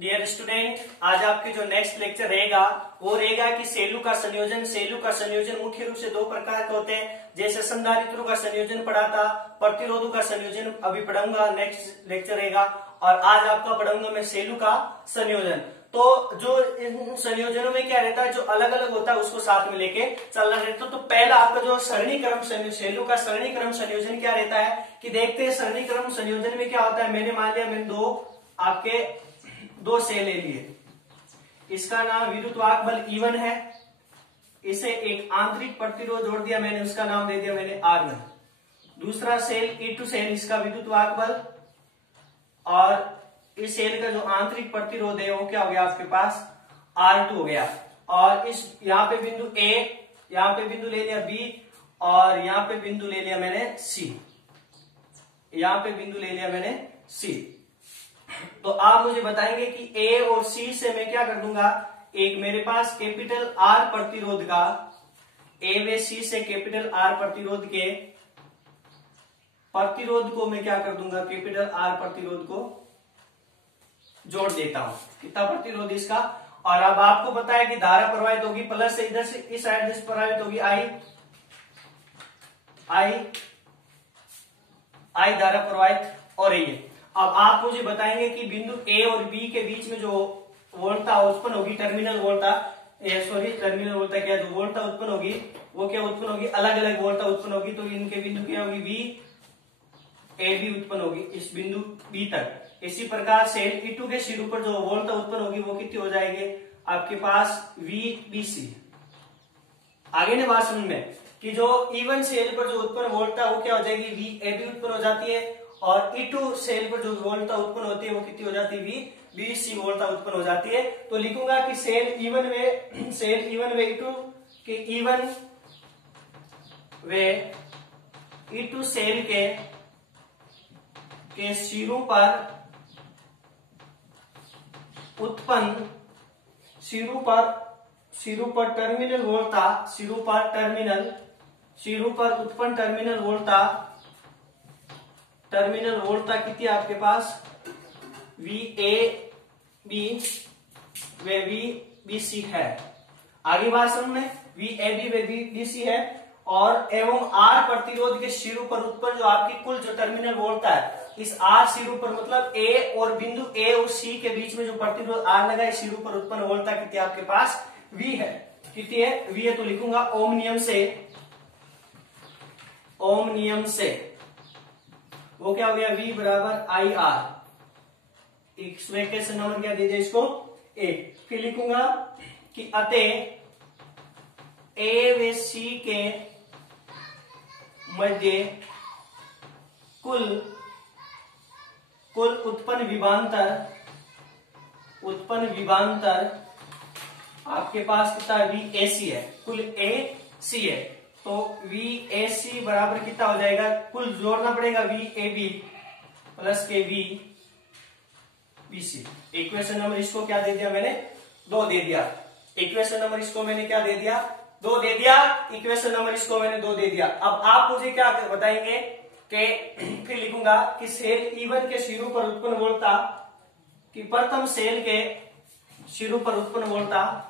Dear student, आज आपके जो नेक्स्ट लेक्चर रहेगा वो रहेगा कि सेलू का संयोजन। सेलू का संयोजन मुख्य रूप से दो प्रकार के होते हैं। जैसे संधारित्रों का संयोजन पढ़ा था, प्रतिरोधों का संयोजन अभी पढ़ाऊंगा, नेक्स्ट लेक्चर रहेगा। और आज आपका पढ़ाऊंगा मैं सेलू का संयोजन। तो जो इन संयोजनों में क्या रहता है, जो अलग अलग होता है उसको साथ में लेके चलना रहता है। तो पहला आपका जो सरणी क्रम सेलू का सरणी क्रम संयोजन क्या रहता है कि देखते हैं सरणी क्रम संयोजन में क्या होता है। मैंने मान लिया मैंने दो सेल ले लिए, इसका नाम विद्युतवाहक बल E1 है, इसे एक आंतरिक प्रतिरोध जोड़ दिया मैंने, उसका नाम दे दिया मैंने R1। दूसरा सेल E2 सेल, इसका विद्युतवाहक बल, और इस सेल का जो आंतरिक प्रतिरोध है वो क्या हो गया आपके पास R2 हो गया। और इस यहाँ पे बिंदु A, यहाँ पे बिंदु ले लिया B, और यहाँ पे बिंदु ले लिया मैंने C, यहाँ पे बिंदु ले लिया मैंने C। तो आप मुझे बताएंगे कि A और C से मैं क्या कर दूंगा, एक मेरे पास कैपिटल R प्रतिरोध का, A व C से कैपिटल R प्रतिरोध के प्रतिरोध को मैं क्या कर दूंगा, कैपिटल R प्रतिरोध को जोड़ देता हूं। कितना प्रतिरोध इसका। और अब आपको पता है कि धारा प्रवाहित होगी प्लस से इधर से इस साइड से प्रवाहित होगी I धारा प्रवाहित हो रही है। अब आप मुझे बताएंगे कि बिंदु A और B के बीच में जो वोल्टता उत्पन्न होगी, टर्मिनल वोल्टता क्या, जो वोल्टता उत्पन्न होगी वो क्या उत्पन्न होगी, अलग अलग वोल्टता उत्पन्न होगी। तो इनके बिंदु क्या होगी, VAB उत्पन्न होगी इस बिंदु B तक। इसी प्रकार सेल E2 के सिरों पर जो वोल्टता उत्पन्न होगी वो कितनी हो जाएगी आपके पास VBC। आगे ने बात समझ में कि जो E1 सेल पर जो उत्पन्न वोल्टता वो क्या हो जाएगी, VAB उत्पन्न हो जाती है, और E2 सेल पर जो वोल्टता उत्पन्न होती है वो कितनी हो जाती है, VBC वोल्टता उत्पन्न हो जाती है। तो लिखूंगा कि सेल E1 व E2 के E1 व E2 सेल के सिरों पर उत्पन्न टर्मिनल वोल्टता, सिरों पर उत्पन्न टर्मिनल वोल्टता कितनी आपके पास VAB व VBC है। आगे बात समझ में, VAB व VBC है, और एवं R प्रतिरोध के सिरों पर उत्पन्न जो आपकी कुल जो टर्मिनल वोल्टता है, इस R सिरों पर मतलब A और बिंदु A और C के बीच में जो प्रतिरोध R लगा, इस सिरों पर उत्पन्न वोल्टता कितनी आपके पास V है। कितनी है, V है। तो लिखूंगा ओम नियम से वो क्या हो गया, V बराबर IR। इसमें कैसे नंबर क्या दे दिया इसको 1। फिर लिखूंगा कि अतः A व C के मध्य कुल उत्पन्न विभवांतर आपके पास कितना VAC है, कुल AC है। तो VAC बराबर कितना हो जाएगा, कुल जोड़ना पड़ेगा VAB प्लस के VBC। इक्वेशन नंबर इसको क्या दे दिया मैंने, 2 दे दिया। इक्वेशन नंबर इसको मैंने क्या दे दिया, 2 दे दिया। इक्वेशन नंबर इसको मैंने 2 दे दिया। अब आप मुझे क्या बताएंगे कि फिर लिखूंगा कि सेल E1 के सिरों पर उत्पन्न वोल्टता, कि प्रथम सेल के सिरों पर उत्पन्न वोल्टता,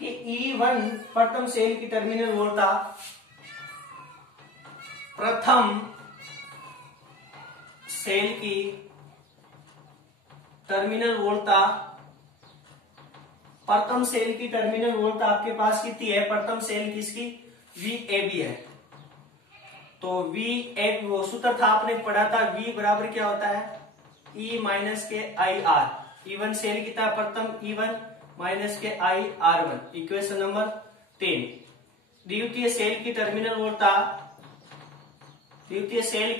कि E1 प्रथम सेल की टर्मिनल वोल्टता, प्रथम सेल की टर्मिनल वोल्टता, प्रथम सेल की टर्मिनल वोल्टता आपके पास कितनी है, प्रथम सेल किसकी VAB है। तो VAB वो सूत्र था आपने पढ़ा था, V बराबर क्या होता है E माइनस के IR। E1 सेल कितना, प्रथम E1 माइनस के IR1। Equation number 3। द्वितीय सेल की टर्मिनल वोल्टता, द्वितीय सेल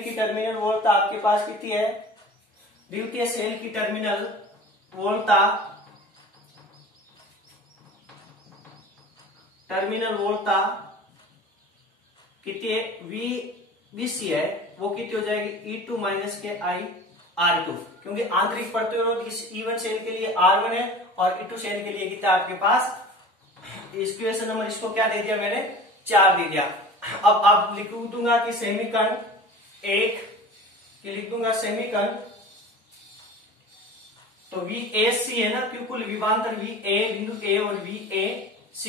की टर्मिनल वोल्टता आपके पास कितनी है, द्वितीय सेल की टर्मिनल वोल्टता कितनी है, VBC है, वो कितनी हो जाएगी E2 माइनस के IR2, क्योंकि आंतरिक प्रतिरोध इस E1 सेल के लिए R1 है और E2 सेल के लिए कितना आपके पास, इक्वेशन नंबर इसको क्या दे दिया मैंने, 4 दे दिया। अब लिख दूंगा कि समीकरण 1 कि लिख दूंगा सेमीकन, तो VAC है ना, क्यों कुल विभवांतर VA बिंदु A और VAC,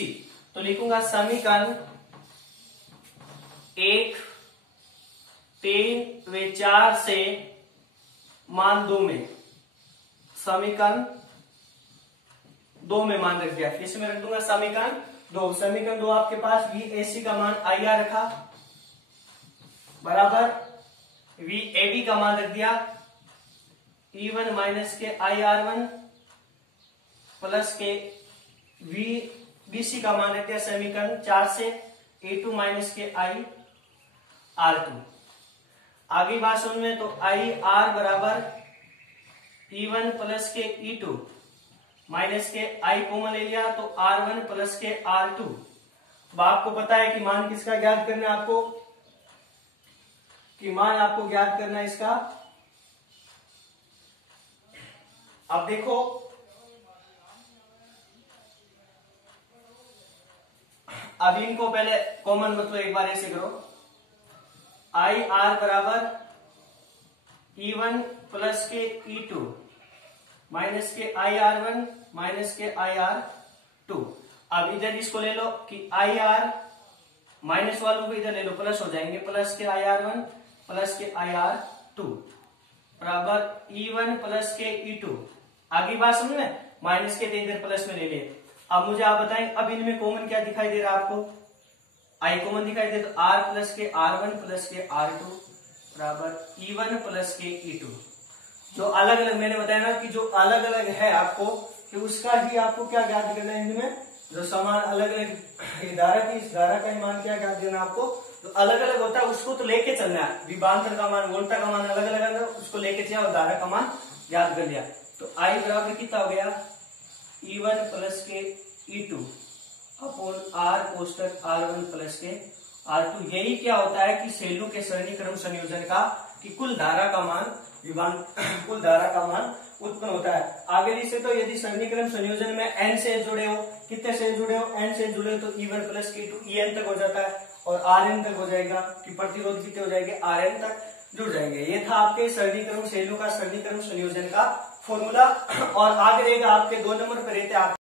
तो लिखूंगा समीकरण 1, 3 व 4 से मान 2 में, समीकरण 2 में मान रख दिया। इसमें रख दूंगा समीकरण 2। समीकरण 2 आपके पास VAC का मान IR रखा बराबर VAB का मान रख दिया E1 माइनस के IR1 प्लस के VBC का मान रख दिया समीकरण 4 से E2 माइनस के IR2। आगे बात समझ में, तो IR बराबर E1 प्लस के E2 माइनस के I कॉमन ले लिया तो R1 प्लस के R2। अब आपको पता है कि मान किसका ज्ञात करना है, आपको कि मान आपको ज्ञात करना है इसका। अब देखो अब इनको पहले कॉमन मतलब एक बार ऐसे करो, IR बराबर E1 प्लस के E2 माइनस के IR1 माइनस के IR2। अब इधर इसको ले लो कि IR माइनस वालों को इधर ले लो, प्लस हो जाएंगे, प्लस के IR1 प्लस के IR2 बराबर E1 प्लस के E2। आगे बात समझ में, माइनस के इधर प्लस में ले लिए। अब मुझे आप बताएं, अब इनमें कॉमन क्या दिखाई दे रहा है आपको, I कॉमन दिखाई दे, तो R प्लस के R1 प्लस के R2 बराबर E1 प्लस के E2। जो अलग अलग मैंने बताया ना कि जो अलग अलग है आपको, कि उसका ही आपको क्या ज्ञात करना है, इनमें जो समान अलग अलग धारा की, इस धारा का मान क्या ज्ञात करना है आपको, तो अलग अलग होता है उसको तो लेके चलना है। विभवांतर का मान, वोल्टा का मान अलग अलग है, उसको लेके चला और धारा का मान ज्ञात कर लिया। तो I बराबर कितना हो गया, E1 प्लस के E2 upon R कोष्टक R1 plus के R2। यही क्या होता है कि सेलू के सरणी क्रम संयोजन का, कि कुल धारा का मान कुल धारा का मान उत्पन्न होता है। आगे से तो यदि सरणी क्रम संयोजन में n से जुड़े हो, कितने से जुड़े हो, n से जुड़े हो, तो E1 प्लस के E2 En तक हो जाता है और Rn तक हो जाएगा, कि प्रतिरोध कितने हो जाएंगे, Rn तक जुड़ जाएंगे। ये था आपके सरणी क्रम सेलू का सरणी क्रम संयोजन का फॉर्मूला। और आगे रहेगा आपके 2 नंबर पर रहते हैं